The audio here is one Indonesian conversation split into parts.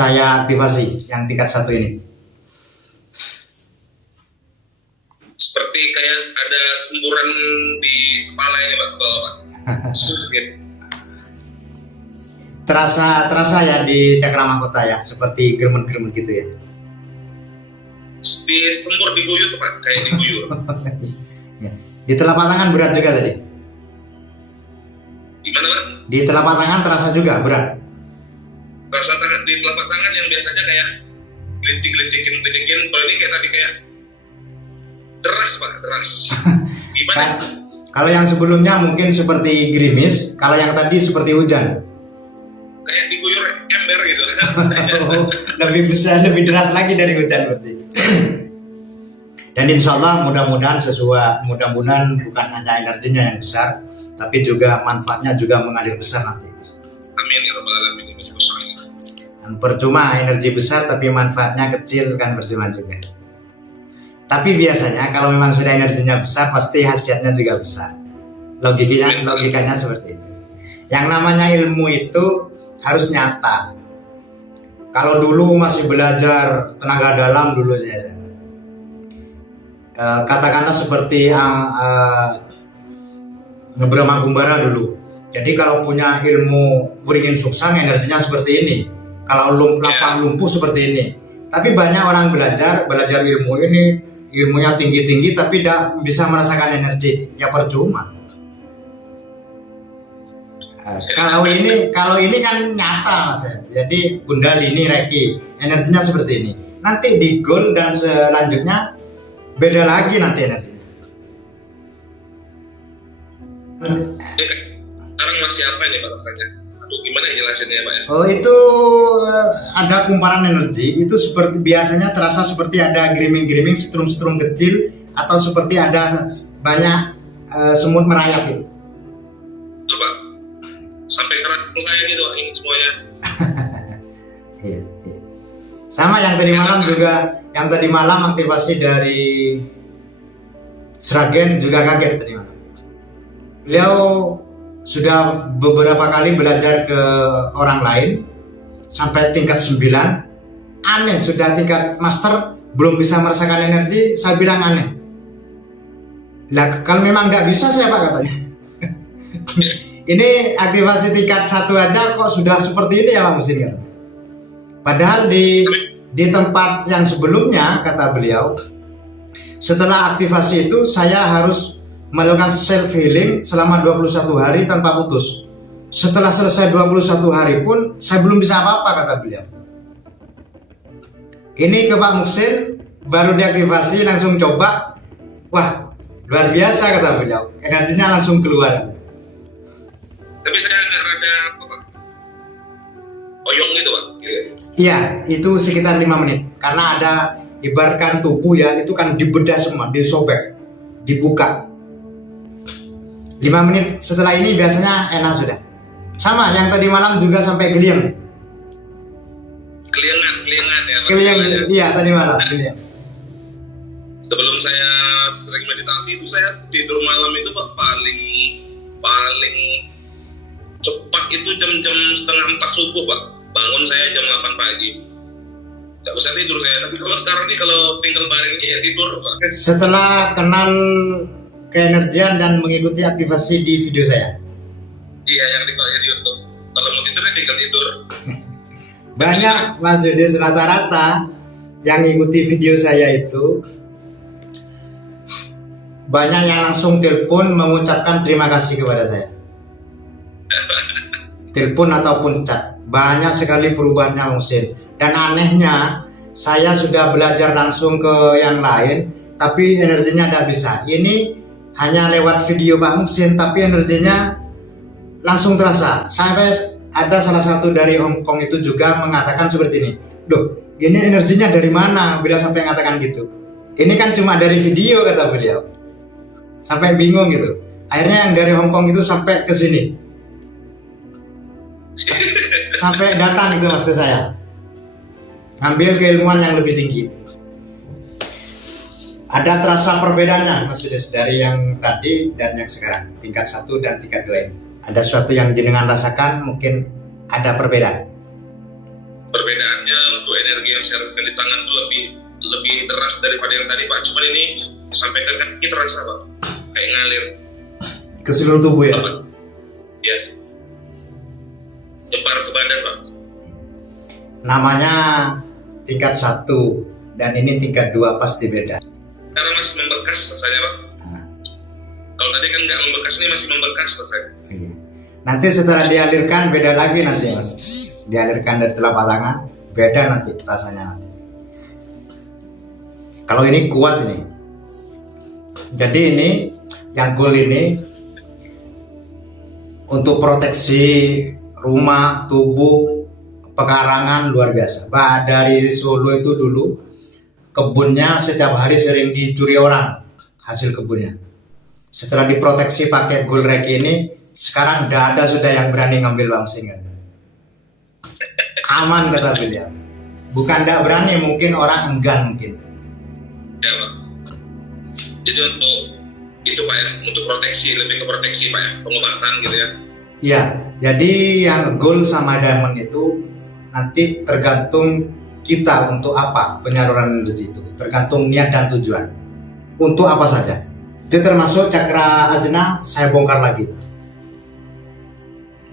saya aktivasi yang tingkat 1 ini? Seperti kayak ada semburan di kepala ini Pak, Pak. Sulit. Terasa ya di cakra mahkota ya, seperti germen-germen gitu ya. Di sembur, diguyur Pak, kayak diguyur. Ya. Di telapak tangan berat juga tadi. Gimana Pak? Di telapak tangan terasa juga berat. Rasa tangan di telapak tangan yang biasanya kayak gelitik-gelitikin, kalau ini kayak tadi kayak deras Pak, deras. Gimana? Kalau yang sebelumnya mungkin seperti gerimis, kalau yang tadi seperti hujan. Kayak diguyur ember gitu kan. Oh, lebih besar, lebih deras lagi dari hujan berarti. Dan insya Allah mudah-mudahan mudah-mudahan bukan hanya energinya yang besar, tapi juga manfaatnya juga mengalir besar nanti. Amin ya rabbal alamin. Percuma energi besar tapi manfaatnya kecil kan percuma juga. Tapi biasanya kalau memang sudah energinya besar pasti khasiatnya juga besar. Logikanya seperti itu. Yang namanya ilmu itu harus nyata. Kalau dulu masih belajar tenaga dalam dulu saya katakanlah seperti Brahma Kumbara dulu. Jadi kalau punya ilmu Wringin Suksang energinya seperti ini. Kalau lapang lumpuh seperti ini. Tapi banyak orang belajar ilmu ini, ilmunya tinggi-tinggi tapi tidak bisa merasakan energi. Ya percuma. Kalau ini kan nyata Mas. Jadi Kundalini Reiki, energinya seperti ini. Nanti di goal dan selanjutnya beda lagi nanti energinya. Sekarang masih apa ini Pak rasanya? Aduh, gimana jelasinnya Pak ya? Oh itu ada kumparan energi. Itu seperti biasanya terasa seperti ada gerimis-gerimis, setrum-setrum kecil, atau seperti ada banyak semut merayap itu. Betul Pak. Sampai keras saya gitu Pak, ini semuanya. Iya. Sama yang tadi malam aktivasi dari Sragen juga kaget tadi malam. Beliau sudah beberapa kali belajar ke orang lain sampai tingkat 9. Aneh, sudah tingkat master belum bisa merasakan energi. Saya bilang aneh. Lah kalau memang nggak bisa saya Pak katanya. Ini aktivasi tingkat 1 aja kok sudah seperti ini ya Pak Musin kan? Padahal di tempat yang sebelumnya kata beliau, setelah aktivasi itu saya harus melakukan self healing selama 21 hari tanpa putus. Setelah selesai 21 hari pun saya belum bisa apa-apa kata beliau. Ini ke Pak Muksin baru diaktifasi langsung coba. Wah, luar biasa kata beliau. Energinya langsung keluar. Tapi saya agak rada apa Pak? Oyong gitu Pak. Iya, itu sekitar 5 menit. Karena ada ibaratkan tubuh ya, itu kan dibedah semua, disobek, dibuka. 5 menit setelah ini biasanya enak sudah. Sama yang tadi malam juga sampai geliang. Keliangan ya. Geliang, iya tadi malam geliang. Sebelum saya sering meditasi itu saya tidur malam itu Pak paling cepat itu jam-jam setengah 4 subuh Pak. Bangun saya jam 8 pagi. Gak usah tidur saya. Tapi kalau sekarang nih kalau tinggal bareng ini ya tidur Pak. Setelah kenal keenergian dan mengikuti aktivasi di video saya. Iya yang di YouTube. Kalau mau tidur ya tinggal tidur. Banyak Mas Yudis, rata-rata yang ngikuti video saya itu banyak yang langsung telepon mengucapkan terima kasih kepada saya. Telepon ataupun chat, banyak sekali perubahannya Musin. Dan anehnya saya sudah belajar langsung ke yang lain tapi energinya tidak bisa. Ini hanya lewat video Pak Muksin tapi energinya langsung terasa. Sampai ada salah satu dari Hong Kong itu juga mengatakan seperti ini. Loh, ini energinya dari mana? Bila sampai mengatakan gitu. Ini kan cuma dari video kata beliau. Sampai bingung gitu. Akhirnya yang dari Hong Kong itu sampai ke sini. Sampai datang itu Mas ke saya. Ambil keilmuan yang lebih tinggi. Ada terasa perbedaannya Mas Yudis dari yang tadi dan yang sekarang, tingkat 1 dan tingkat 2 ini. Ada sesuatu yang jenengan rasakan mungkin ada perbedaan. Perbedaannya untuk energi yang saya rasakan di tangan itu lebih deras daripada yang tadi Pak. Cuman ini sampai ke kaki terasa Pak, kayak ngalir Ke seluruh tubuh ya? Pak. Ya, nyebar ke badan Pak. Namanya tingkat 1 dan ini tingkat 2 pasti beda. Karena masih membekas rasanya Pak. Kalau tadi kan nggak membekas, ini masih membekas rasanya. Nanti setelah dialirkan beda lagi nanti Mas. Dialirkan dari telapak tangan beda nanti rasanya nanti. Kalau ini kuat ini. Jadi ini yang gold ini untuk proteksi rumah, tubuh, pekarangan luar biasa. Bah, dari Solo itu dulu kebunnya setiap hari sering dicuri orang hasil kebunnya. Setelah diproteksi pakai gold reiki ini, sekarang tidak ada sudah yang berani ngambil langsing. Aman kata beliau. Bukan tidak berani, mungkin orang enggan mungkin. Ya Pak. Jadi untuk itu Pak ya, untuk proteksi, lebih ke proteksi Pak ya, pengobatan gitu ya. Iya, jadi yang gold sama diamond itu nanti tergantung kita untuk apa penyaluran energi itu, tergantung niat dan tujuan. Untuk apa saja. Itu termasuk cakra ajna saya bongkar lagi.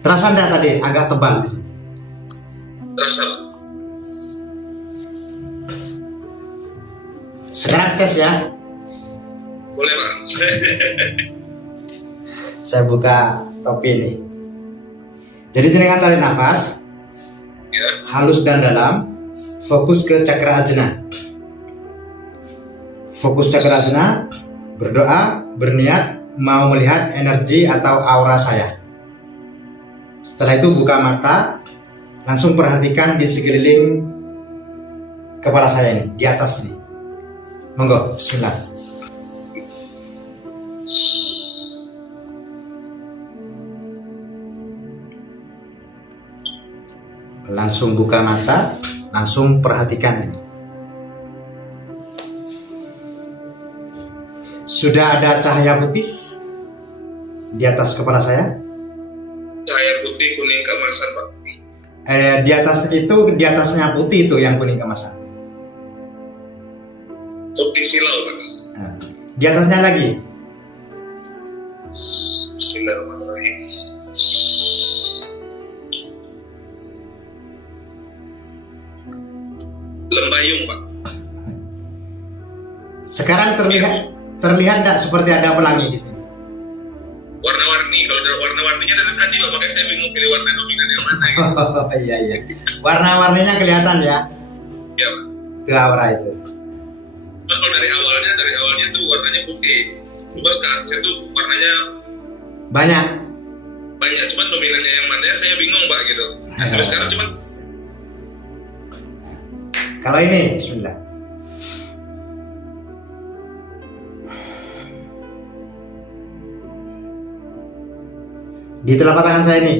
Terasa enggak tadi agak tebal di sini? Terasa Pak. Sekarang tes ya. Boleh Pak. Saya buka topi ini. Jadi jenengan tarik nafas, Ya. halus dan dalam, fokus ke cakra ajna. Fokus cakra ajna, berdoa, berniat mau melihat energi atau aura saya. Setelah itu buka mata, langsung perhatikan di sekeliling kepala saya ini, di atas ini. Monggo, bismillah. Langsung buka mata, langsung perhatikan ini. Sudah ada cahaya putih di atas kepala saya. Cahaya putih kuning keemasan Pak. Di atas itu, di atasnya putih itu yang kuning keemasan. Putih silau Pak. Nah, di atasnya lagi. Bismillahirrahmanirrahim. Lembayung Pak. Sekarang terlihat tidak seperti ada pelangi di sini. Warna-warni. Kalau ada warna-warninya dari tadi Pak, makanya saya bingung pilih warna dominan yang mana gitu. Oh iya iya. Warna-warninya kelihatan ya. Ya Pak. Itu aura itu. Cuman kalau dari awalnya tuh warnanya putih. Cuma sekarang saya tuh warnanya Banyak. banyak. Cuman dominannya yang mana saya bingung Pak gitu. Nah, sampai sekarang cuman Kalau ini, bismillah. Di telapak tangan saya ini.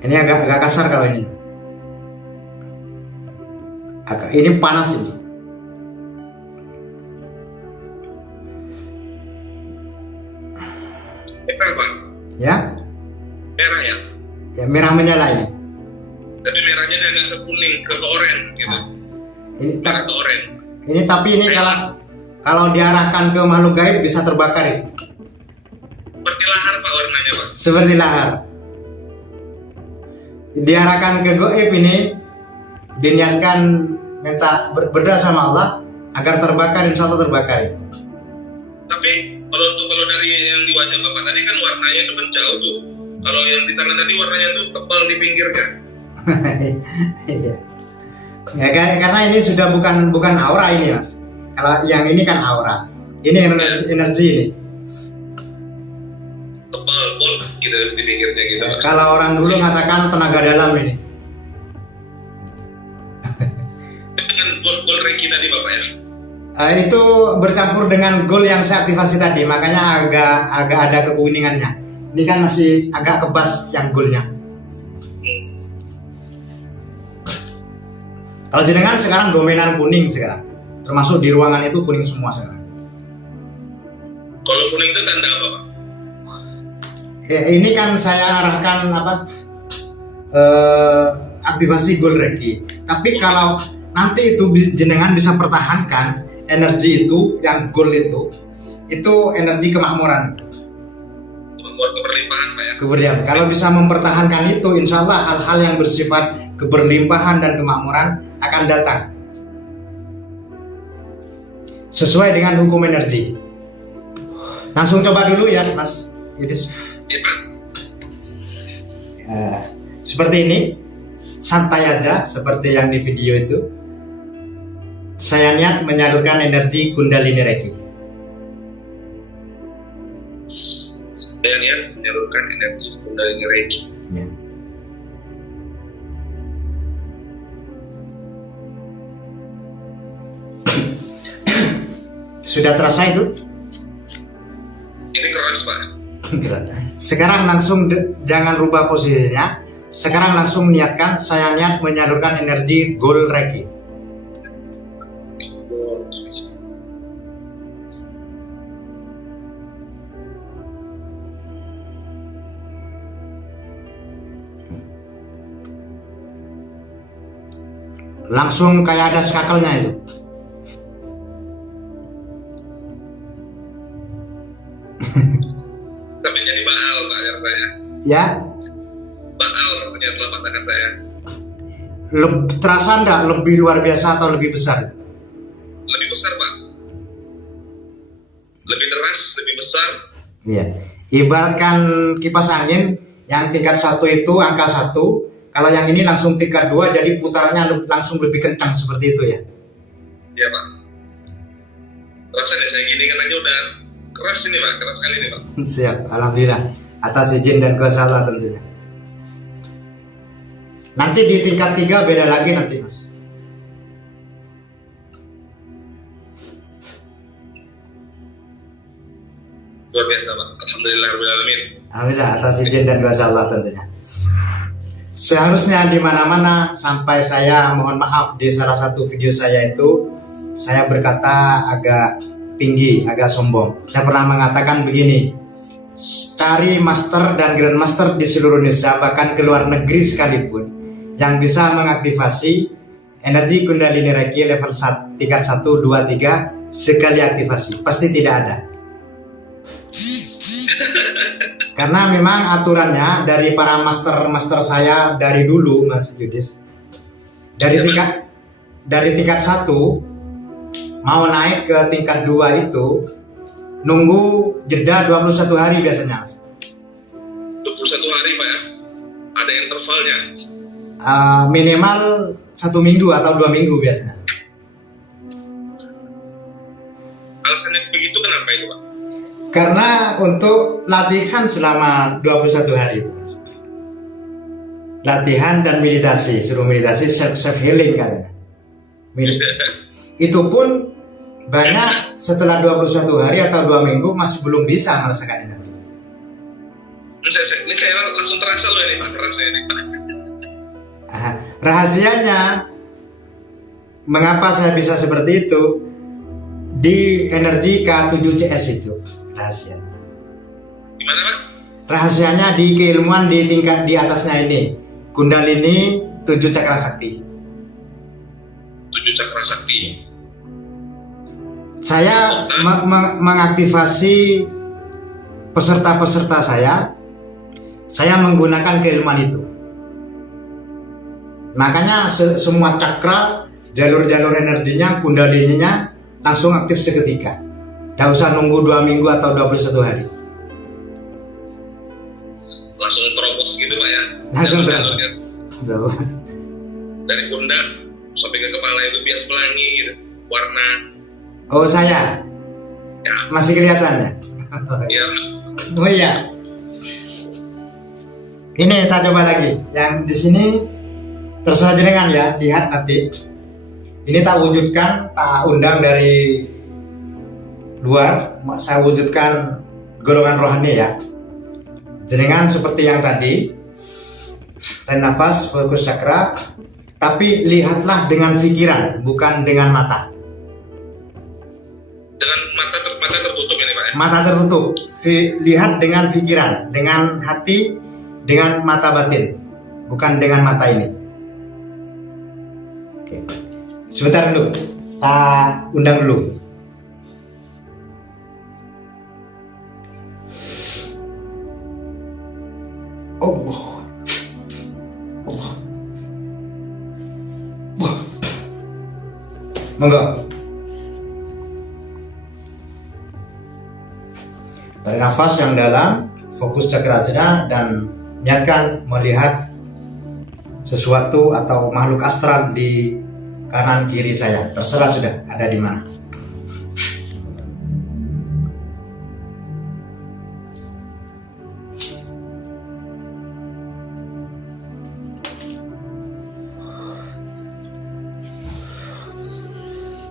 Ini agak kasar kalau ini. Ini panas ini. merah Pak. Ya, Merah ya. ya merah menyala ini. Tapi merahnya dia agak ke kuning, ke oranye gitu. Nah, ini Merah ke oranye. ini tapi ini kalau diarahkan ke makhluk gaib bisa terbakar ini. Seperti lahar Pak warnanya Pak. Seperti lahar. Diarahkan ke gaib ini, diniatkan minta berdoa sama Allah agar terbakar, insya Allah terbakar. Tapi kalau dari yang di wajah Bapak tadi kan warnanya itu kan jauh tuh. Kalau yang di tangan tadi warnanya tuh tebal di pinggirnya. Iya. Ya, karena ini sudah bukan aura ini Mas. Kalau yang ini kan aura. Ini energi ini. Tebal, bold gitu di pinggirnya gitu. Ya, Pak. kalau orang dulu mengatakan tenaga dalam ini. Dengan gold reiki tadi Bapak ya. Itu bercampur dengan gold yang saya aktifasi tadi, makanya agak ada kekuningannya. Ini kan masih agak kebas yang goldnya. Kalau jenengan sekarang dominan kuning sekarang, termasuk di ruangan itu kuning semua sekarang. Kalau kuning itu tanda apa Pak? Ini kan saya arahkan apa aktivasi gold reiki. Tapi kalau nanti itu jenengan bisa pertahankan energi itu yang gold itu energi kemakmuran. Keberlimpahan Pak ya. Keberlimpahan. Kalau bisa mempertahankan itu, insya Allah hal-hal yang bersifat keberlimpahan dan kemakmuran akan datang sesuai dengan hukum energi. Langsung coba dulu ya, Mas Yudis. Iya Pak. Seperti ini, santai aja seperti yang di video itu. Saya niat menyalurkan energi Kundalini Reiki. Saya niat menyalurkan energi Kundalini Reiki. Ya. Sudah terasa itu? Ini keras Pak. Sekarang langsung jangan rubah posisinya. Sekarang langsung niatkan, saya niat menyalurkan energi gold reiki. Langsung kayak ada skakelnya itu. Tapi jadi baal Pak ya rasanya. Ya, Baal rasanya telapak tangan saya. terasa enggak lebih luar biasa atau lebih besar? Lebih besar Pak. Lebih deras, lebih besar. Iya. Ibaratkan kipas angin yang tingkat 1 itu angka 1, kalau yang ini langsung tingkat 2, jadi putarnya langsung lebih kencang seperti itu ya. Iya Pak. Rasanya saya gini kan aja udah keras ini Pak, keras sekali nih Pak. Siap, alhamdulillah. Atas izin dan kuasa Allah tentunya. Nanti di tingkat 3 beda lagi nanti Mas. Luar biasa Pak. Alhamdulillahirrahmanirrahim. Alhamdulillah atas izin dan kuasa Allah tentunya. Seharusnya di mana-mana sampai saya mohon maaf di salah satu video saya itu saya berkata agak tinggi, agak sombong. Saya pernah mengatakan begini, cari master dan grandmaster di seluruh Indonesia bahkan ke luar negeri sekalipun yang bisa mengaktifasi energi Kundalini Reiki level 1, tingkat 1, 2, 3 sekali aktivasi pasti tidak ada. Karena memang aturannya dari para master saya dari dulu Mas Yudis, dari tingkat 1 mau naik ke tingkat 2 itu nunggu jeda 21 hari biasanya Mas. 21 hari Pak ya. Ada intervalnya. Minimal 1 minggu atau 2 minggu biasanya. Alasannya begitu kenapa itu Pak? Karena untuk latihan selama 21 hari itu Mas. Latihan dan meditasi, suruh meditasi self healing kan. Itu pun banyak setelah 21 hari atau 2 minggu masih belum bisa merasakan energi. Ini saya langsung terasa loh ini Pak, terasa ini Pak. Rahasianya mengapa saya bisa seperti itu di energi K7CS itu rahasia. Gimana Pak? Rahasianya di keilmuan di tingkat di atasnya ini Kundalini 7 cakra sakti. 7 cakra sakti. Saya mengaktifasi peserta-peserta saya menggunakan keilmuan itu. Makanya semua cakra, jalur-jalur energinya, kundalininya langsung aktif seketika. Tidak usah nunggu 2 minggu atau 21 hari. Langsung terobos gitu Pak ya. Langsung terobos. Dari pundak sampai ke kepala itu bias pelangi gitu. Warna. Oh saya? Ya. Masih kelihatan ya? Iya. Oh iya. Ini kita coba lagi. Yang di sini terserah jenengan ya, lihat nanti. Ini tak wujudkan, tak undang dari luar, saya wujudkan golongan rohani ya. Jenengan seperti yang tadi, tarik nafas, fokus cakra, tapi lihatlah dengan pikiran, bukan dengan mata. Dengan mata tertutup ini Pak ya? Mata tertutup, lihat dengan pikiran, dengan hati, dengan mata batin, bukan dengan mata ini. Oke. Sebentar dulu, Pak undang dulu. Oh. Monggo. Tarik nafas yang dalam, fokus cakrajna dan niatkan melihat sesuatu atau makhluk astral di kanan kiri saya. Terserah sudah ada di mana.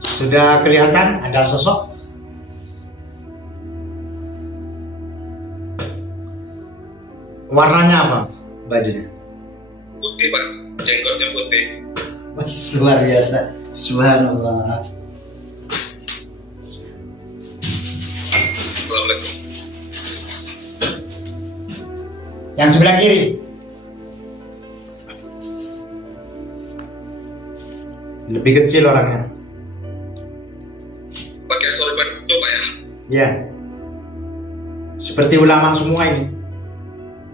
Sudah kelihatan ada sosok? Warnanya apa bajunya? Putih Pak, jenggotnya putih. Masih luar biasa. Subhanallah. Assalamualaikum. Yang sebelah kiri. Lebih kecil orangnya. Pakai sorban itu Pak ya? Ya. Seperti ulama semua ini.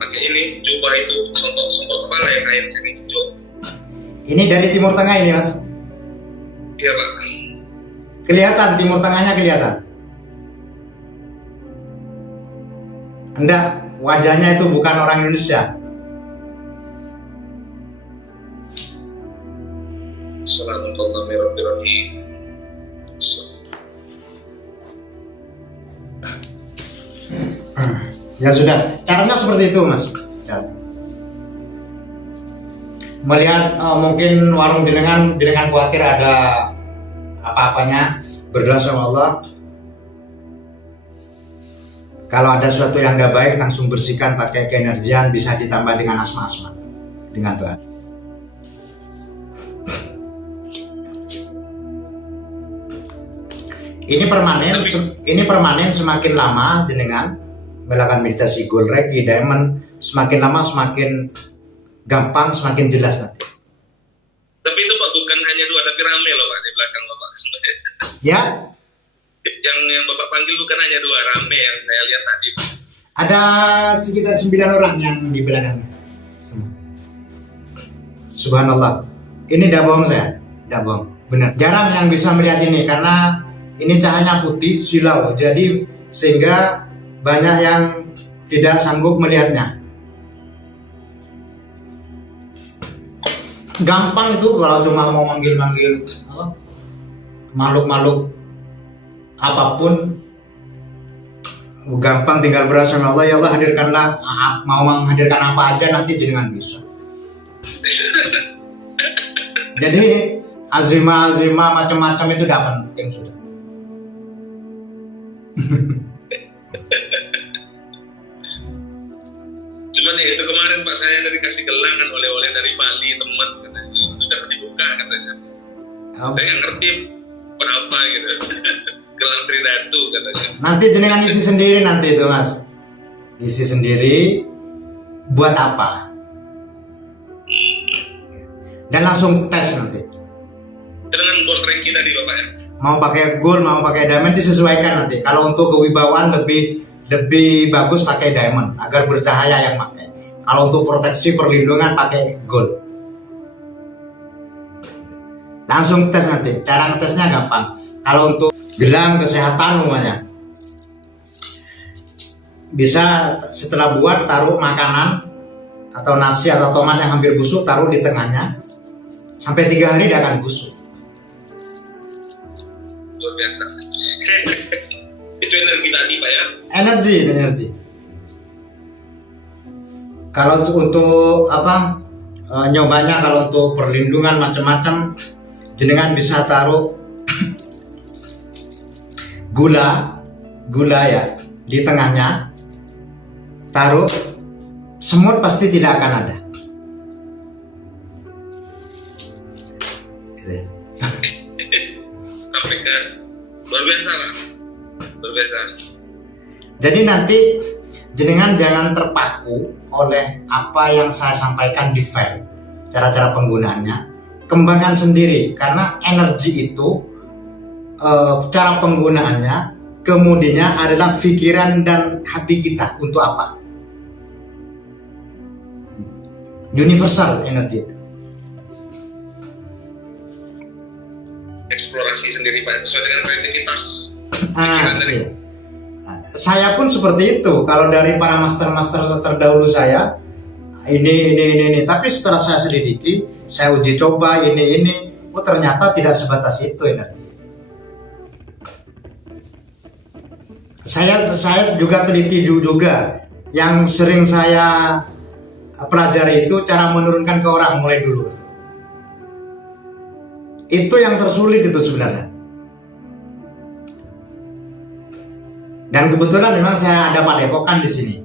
Pakai ini jubah itu songkok kepala yang kain sini hijau. Ini dari Timur Tengah ini, Mas. Iya Pak. Kelihatan Timur Tengahnya kelihatan. Enggak, wajahnya itu bukan orang Indonesia. Assalamualaikum. Ya sudah, caranya seperti itu, Mas. Ya. Melihat mungkin warung jenengan khawatir ada apa-apanya, berdoa sama Allah. Kalau ada sesuatu yang tidak baik, langsung bersihkan pakai keenergian, bisa ditambah dengan asma-asma, dengan doa. Ini permanen semakin lama jenengan melakukan meditasi gold reiki diamond, semakin lama semakin gampang, semakin jelas nanti. Tapi itu Pak bukan hanya dua, tapi rame loh Pak di belakang Bapak. Ya? Yang Bapak panggil bukan hanya dua, rame yang saya lihat tadi Pak. Ada sekitar 9 orang yang di belakangnya. Subhanallah. Ini tidak bohong saya, tidak bohong. Benar. Jarang yang bisa melihat ini karena ini cahayanya putih silau, jadi sehingga banyak yang tidak sanggup melihatnya. Gampang itu kalau cuma mau manggil-manggil makhluk-makhluk apapun, gampang, tinggal berdoa sama Allah, ya Allah hadirkanlah, mau menghadirkan apa aja nanti jenengan bisa. Jadi azimah macam-macam itu tidak penting sudah. Cuman ya itu kemarin Pak, saya dari kasih gelang kan oleh-oleh dari Bali teman katanya, sudah dibuka katanya. Saya nggak ngerti berapa gitu. Gelang Tridatu katanya. Nanti jenengan isi sendiri nanti itu Mas. Isi sendiri buat apa? Dan langsung tes nanti. Dengan gold reiki tadi Bapak ya. Mau pakai gold, mau pakai diamond disesuaikan nanti. Kalau untuk kewibawaan lebih bagus pakai diamond agar bercahaya yang pakai. Kalau untuk proteksi perlindungan pakai gold. Langsung tes nanti. Cara ngetesnya gampang. Kalau untuk gelang kesehatan umumnya, bisa setelah buat taruh makanan atau nasi atau tomat yang hampir busuk, taruh di tengahnya. Sampai 3 hari dia akan busuk. Luar biasa. Itu energi tadi Pak ya. Energi. Kalau untuk nyobanya, kalau untuk perlindungan macam-macam, jenengan bisa taruh gula ya di tengahnya, taruh, semut pasti tidak akan ada. Sampai gas. Luar biasa Pak. Luar biasa. Jadi nanti jenengan jangan terpaku oleh apa yang saya sampaikan di file, cara-cara penggunaannya. Kembangkan sendiri, karena energi itu cara penggunaannya kemudiannya adalah pikiran dan hati kita untuk apa. Universal energi itu. Eksplorasi sendiri Pak, sesuai dengan kreativitas. Iya. Saya pun seperti itu. Kalau dari para master-master terdahulu saya, ini. Tapi setelah saya selidiki, saya uji coba ini. Oh ternyata tidak sebatas itu energi. Saya juga teliti juga. Yang sering saya pelajari itu cara menurunkan ke orang mulai dulu. Itu yang tersulit itu sebenarnya. Dan kebetulan memang saya ada padepokan di sini.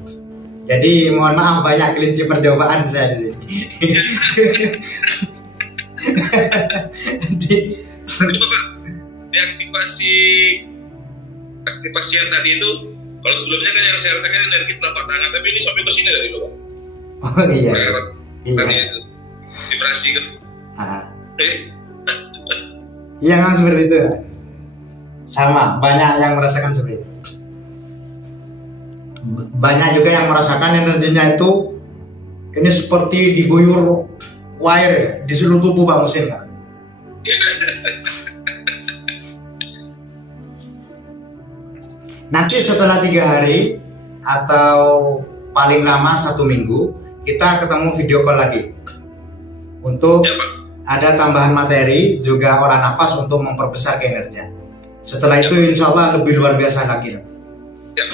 Jadi mohon maaf banyak kelinci percobaan saya di sini. Jadi Bapak, aktivasi yang tadi itu, kalau sebelumnya kan yang saya rasakan energi telapak tangan, tapi ini sampai ke sini dari Bapak. Oh iya. Tadi itu vibrasi kan. Iya memang seperti itu. Sama, banyak yang merasakan seperti itu. Banyak juga yang merasakan energinya itu ini seperti diguyur wire di seluruh tubuh Pak Musin kan. Nanti setelah 3 hari atau paling lama 1 minggu kita ketemu video call lagi untuk ada tambahan materi juga olah nafas untuk memperbesar kinerja. Setelah itu insya Allah lebih luar biasa lagi.